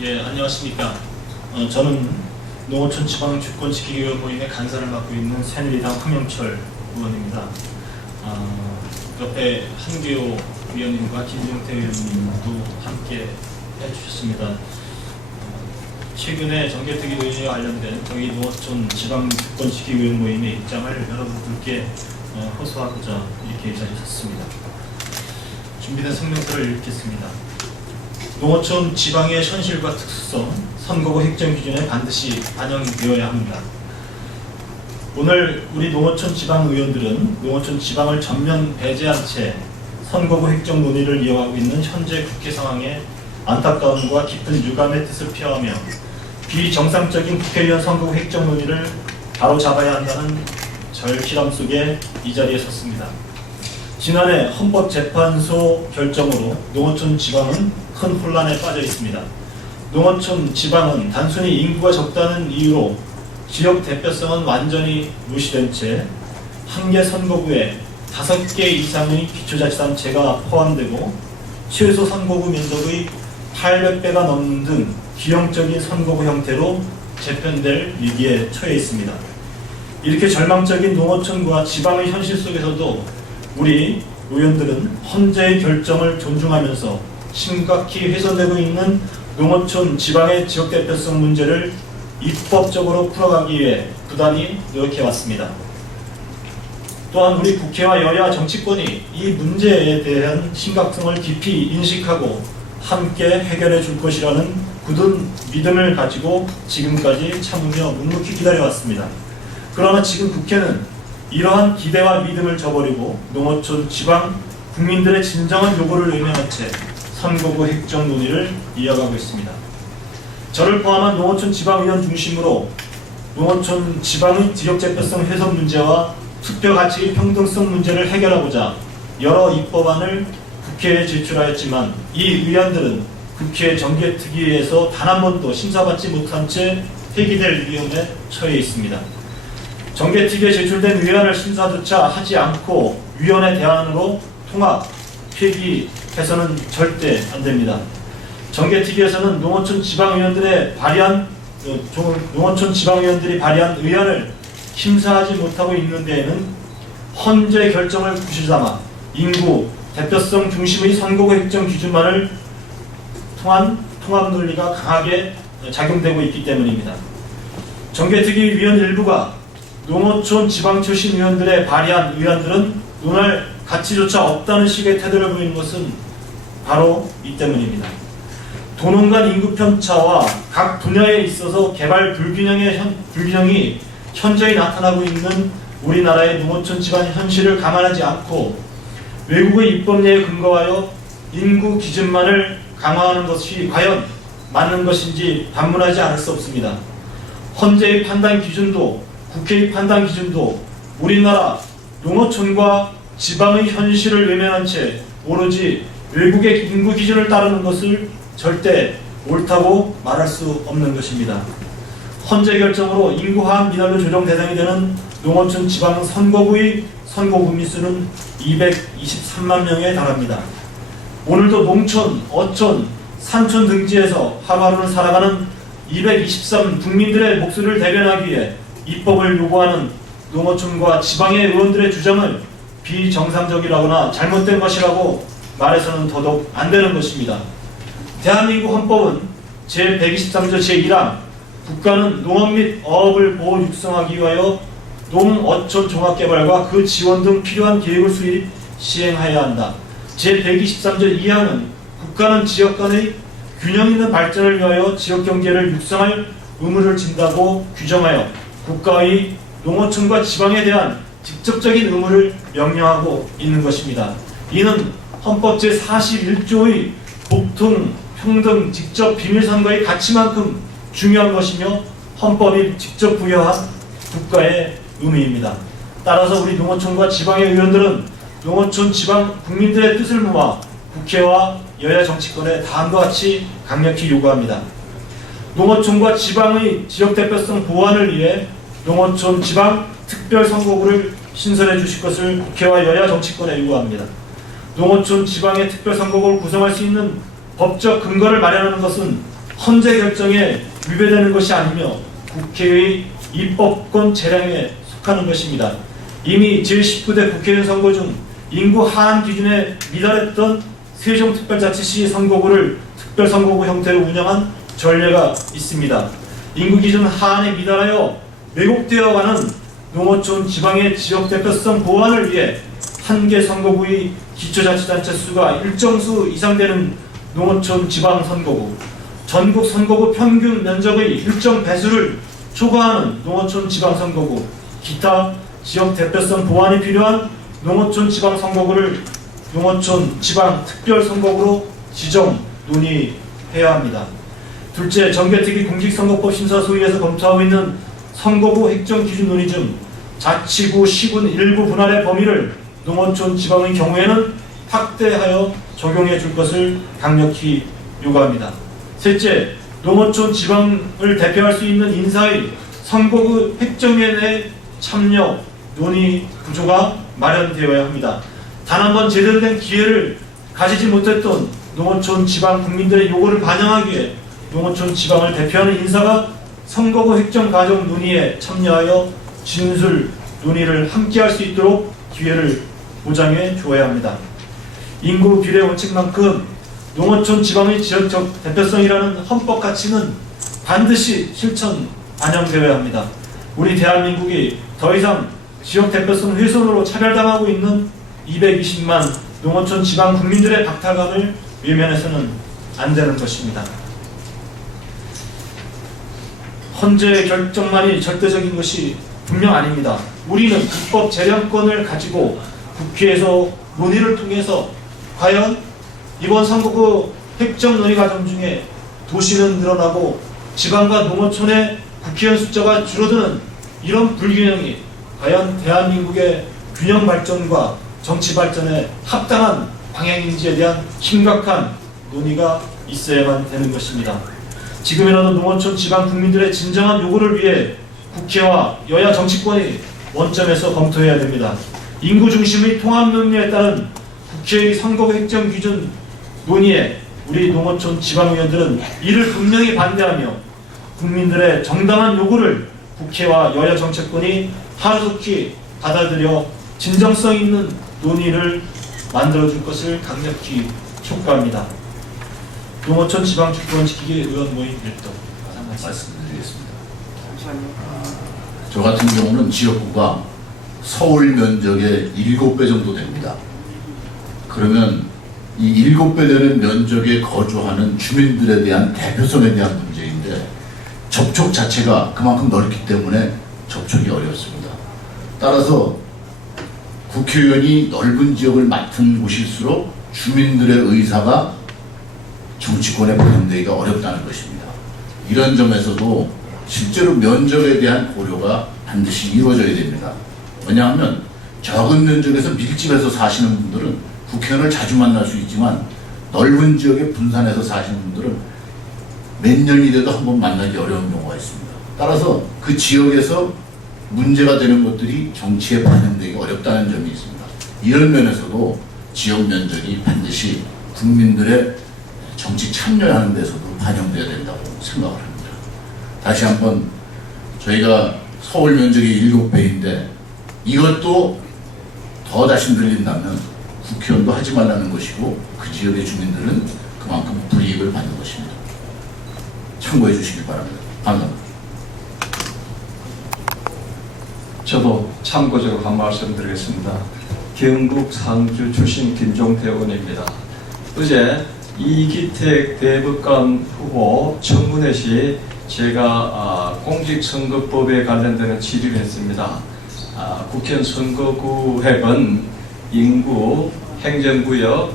예, 안녕하십니까. 저는 농어촌 지방 주권 지키기 위원 모임의 간사를 맡고 있는 새누리당 황영철 의원입니다. 옆에 한규호 위원님과 김종태 위원님도 함께 해주셨습니다. 최근에 정개특위 의회와 관련된 저희 농어촌 지방 주권 지키기 위원 모임의 입장을 여러분들께 호소하고자 이렇게 이 자리에 섰습니다. 준비된 성명서를 읽겠습니다. 농어촌 지방의 현실과 특수성, 선거구 획정 기준에 반드시 반영되어야 합니다. 오늘 우리 농어촌 지방 의원들은 농어촌 지방을 전면 배제한 채 선거구 획정 논의를 이어가고 있는 현재 국회 상황에 안타까움과 깊은 유감의 뜻을 표하며 비정상적인 국회의원 선거구 획정 논의를 바로잡아야 한다는 절실함 속에 이 자리에 섰습니다. 지난해 헌법재판소 결정으로 농어촌 지방은 큰 혼란에 빠져 있습니다. 농어촌 지방은 단순히 인구가 적다는 이유로 지역 대표성은 완전히 무시된 채 한 개 선거구에 5개 이상의 기초자치단체가 포함되고 최소 선거구 면적의 800배가 넘는 등 기형적인 선거구 형태로 재편될 위기에 처해 있습니다. 이렇게 절망적인 농어촌과 지방의 현실 속에서도 우리 의원들은 헌재의 결정을 존중하면서 심각히 훼손되고 있는 농어촌 지방의 지역대표성 문제를 입법적으로 풀어가기 위해 부단히 노력해왔습니다. 또한 우리 국회와 여야 정치권이 이 문제에 대한 심각성을 깊이 인식하고 함께 해결해 줄 것이라는 굳은 믿음을 가지고 지금까지 참으며 묵묵히 기다려왔습니다. 그러나 지금 국회는 이러한 기대와 믿음을 저버리고 농어촌 지방 국민들의 진정한 요구를 외면한 채 선거구 획정 논의를 이어가고 있습니다. 저를 포함한 농어촌 지방의원 중심으로 농어촌 지방의 지역대표성 훼손 문제와 투표가치의 평등성 문제를 해결하고자 여러 입법안을 국회에 제출하였지만 이 의안들은 국회 정개특위에서 단 한 번도 심사받지 못한 채 폐기될 위험에 처해 있습니다. 정개특위에 제출된 의안을 심사조차 하지 않고 위원회 대안으로 통합, 폐기해서는 절대 안 됩니다. 정개특위에서는 농어촌 지방의원들이 발의한 의안을 심사하지 못하고 있는 데에는 헌재 결정을 구실삼아 인구, 대표성 중심의 선거구 획정 기준만을 통한 통합 논리가 강하게 작용되고 있기 때문입니다. 정개특위 위원 일부가 농어촌 지방 출신 의원들의 발의한 의안들은 논할 가치조차 없다는 식의 태도를 보이는 것은 바로 이 때문입니다. 도농 간 인구 편차와 각 분야에 있어서 개발 불균형이 현저히 나타나고 있는 우리나라의 농어촌 지방 현실을 감안하지 않고 외국의 입법례에 근거하여 인구 기준만을 강화하는 것이 과연 맞는 것인지 반문하지 않을 수 없습니다. 헌재의 판단 기준도 국회의 판단 기준도 우리나라 농어촌과 지방의 현실을 외면한 채 오로지 외국의 인구 기준을 따르는 것을 절대 옳다고 말할 수 없는 것입니다. 헌재 결정으로 인구 하한 미달로 조정 대상이 되는 농어촌 지방 선거구의 선거구 민수는 223만 명에 달합니다. 오늘도 농촌, 어촌, 산촌 등지에서 하루하루를 살아가는 223 국민들의 목소리를 대변하기 위해 입법을 요구하는 농어촌과 지방의 의원들의 주장은 비정상적이라거나 잘못된 것이라고 말해서는 더더욱 안 되는 것입니다. 대한민국 헌법은 제123조 제1항 국가는 농업 및 어업을 보호 육성하기 위하여 농, 어촌 종합개발과 그 지원 등 필요한 계획을 수립, 시행하여야 한다. 제123조 2항은 국가는 지역 간의 균형 있는 발전을 위하여 지역 경제를 육성할 의무를 진다고 규정하여 국가의 농어촌과 지방에 대한 직접적인 의무를 명령하고 있는 것입니다. 이는 헌법 제41조의 복통, 평등, 직접 비밀선거의 가치만큼 중요한 것이며 헌법이 직접 부여한 국가의 의무입니다. 따라서 우리 농어촌과 지방의 의원들은 농어촌 지방 국민들의 뜻을 모아 국회와 여야 정치권에 다음과 같이 강력히 요구합니다. 농어촌과 지방의 지역대표성 보완을 위해 농어촌 지방 특별선거구를 신설해 주실 것을 국회와 여야 정치권에 요구합니다. 농어촌 지방의 특별선거구를 구성할 수 있는 법적 근거를 마련하는 것은 헌재 결정에 위배되는 것이 아니며 국회의 입법권 재량에 속하는 것입니다. 이미 제19대 국회의원 선거 중 인구 하한 기준에 미달했던 세종특별자치시 선거구를 특별선거구 형태로 운영한 전례가 있습니다. 인구 기준 하한에 미달하여 왜곡되어가는 농어촌 지방의 지역 대표성 보완을 위해 한 개 선거구의 기초자치단체 수가 일정 수 이상 되는 농어촌 지방 선거구, 전국 선거구 평균 면적의 일정 배수를 초과하는 농어촌 지방 선거구, 기타 지역 대표성 보완이 필요한 농어촌 지방 선거구를 농어촌 지방 특별 선거구로 지정 논의해야 합니다. 둘째, 정개특위 공직선거법 심사 소위에서 검토하고 있는 선거구 획정 기준 논의 중 자치구, 시군 일부 분할의 범위를 농어촌 지방의 경우에는 확대하여 적용해 줄 것을 강력히 요구합니다. 셋째, 농어촌 지방을 대표할 수 있는 인사의 선거구 획정위원회 참여 논의 구조가 마련되어야 합니다. 단 한 번 제대로 된 기회를 가지지 못했던 농어촌 지방 국민들의 요구를 반영하기 위해 농어촌 지방을 대표하는 인사가 선거구 획정 과정 논의에 참여하여 진술 논의를 함께할 수 있도록 기회를 보장해 주어야 합니다. 인구 비례 원칙만큼 농어촌 지방의 지역적 대표성이라는 헌법 가치는 반드시 실천 반영되어야 합니다. 우리 대한민국이 더 이상 지역 대표성 훼손으로 차별당하고 있는 220만 농어촌 지방 국민들의 박탈감을 외면해서는 안 되는 것입니다. 헌재 결정만이 절대적인 것이 분명 아닙니다. 우리는 입법 재량권을 가지고 국회에서 논의를 통해서 과연 이번 선거구 획정 논의 과정 중에 도시는 늘어나고 지방과 농어촌의 국회의원 숫자가 줄어드는 이런 불균형이 과연 대한민국의 균형 발전과 정치 발전에 합당한 방향인지에 대한 심각한 논의가 있어야만 되는 것입니다. 지금이라도 농어촌 지방 국민들의 진정한 요구를 위해 국회와 여야 정치권이 원점에서 검토해야 됩니다. 인구 중심의 통합 논리에 따른 국회의 선거구 획정 기준 논의에 우리 농어촌 지방의원들은 이를 분명히 반대하며 국민들의 정당한 요구를 국회와 여야 정치권이 하루속히 받아들여 진정성 있는 논의를 만들어줄 것을 강력히 촉구합니다. 농어촌 지방 주권 지키기 의원 모임 일동 말씀드리겠습니다. 저 같은 경우는 지역구가 서울 면적의 7배 정도 됩니다. 그러면 이 7배 되는 면적에 거주하는 주민들에 대한 대표성에 대한 문제인데 접촉 자체가 그만큼 넓기 때문에 접촉이 어렵습니다. 따라서 국회의원이 넓은 지역을 맡은 곳일수록 주민들의 의사가 정치권에 반영되기가 어렵다는 것입니다. 이런 점에서도 실제로 면적에 대한 고려가 반드시 이루어져야 됩니다. 왜냐하면 적은 면적에서 밀집해서 사시는 분들은 국회의원을 자주 만날 수 있지만 넓은 지역에 분산해서 사시는 분들은 몇 년이 돼도 한번 만나기 어려운 경우가 있습니다. 따라서 그 지역에서 문제가 되는 것들이 정치에 반영되기 어렵다는 점이 있습니다. 이런 면에서도 지역 면적이 반드시 국민들의 정치 참여하는 데서도 반영되어야 된다고 생각을 합니다. 다시 한번 저희가 서울 면적이 7배인데 이것도 더 다시 늘린다면 국회의원도 하지 말라는 것이고 그 지역의 주민들은 그만큼 불이익을 받는 것입니다. 참고해 주시기 바랍니다. 감사합니다. 저도 참고적으로 한 말씀 드리겠습니다. 경북 상주 출신 김종태 의원입니다. 어제 이기택 대법관 후보 청문회 시 제가 공직선거법에 관련되는 질의를 했습니다. 국회의원 선거구획은 인구, 행정구역,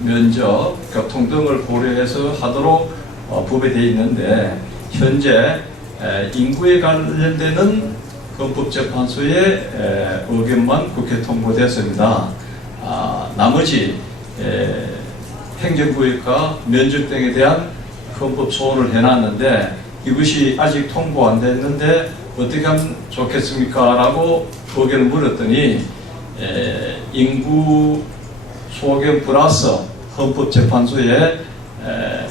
면적, 교통 등을 고려해서 하도록 법에 되어 있는데 현재 인구에 관련되는 헌법재판소의 의견만 국회 통보됐습니다. 나머지 행정구역과 면적 등에 대한 헌법 소원을 해놨는데 이것이 아직 통보 안 됐는데 어떻게 하면 좋겠습니까? 라고 의견을 물었더니 인구 소견 플러스 헌법재판소에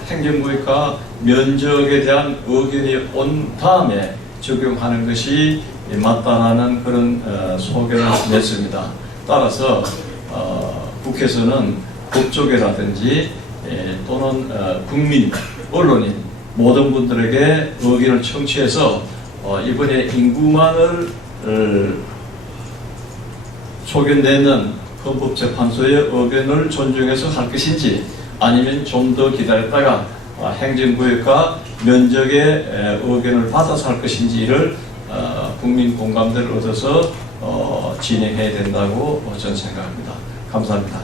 행정부가 면적에 대한 의견이 온 다음에 적용하는 것이 맞다라는 그런 소견을 냈습니다. 따라서 국회에서는 법조계라든지 또는 국민, 언론인 모든 분들에게 의견을 청취해서 이번에 인구만을 소견내는 헌법재판소의 의견을 존중해서 할 것인지 아니면 좀 더 기다렸다가 행정구역과 면적의 의견을 받아서 할 것인지를 국민 공감대를 얻어서 진행해야 된다고 저는 생각합니다. 감사합니다.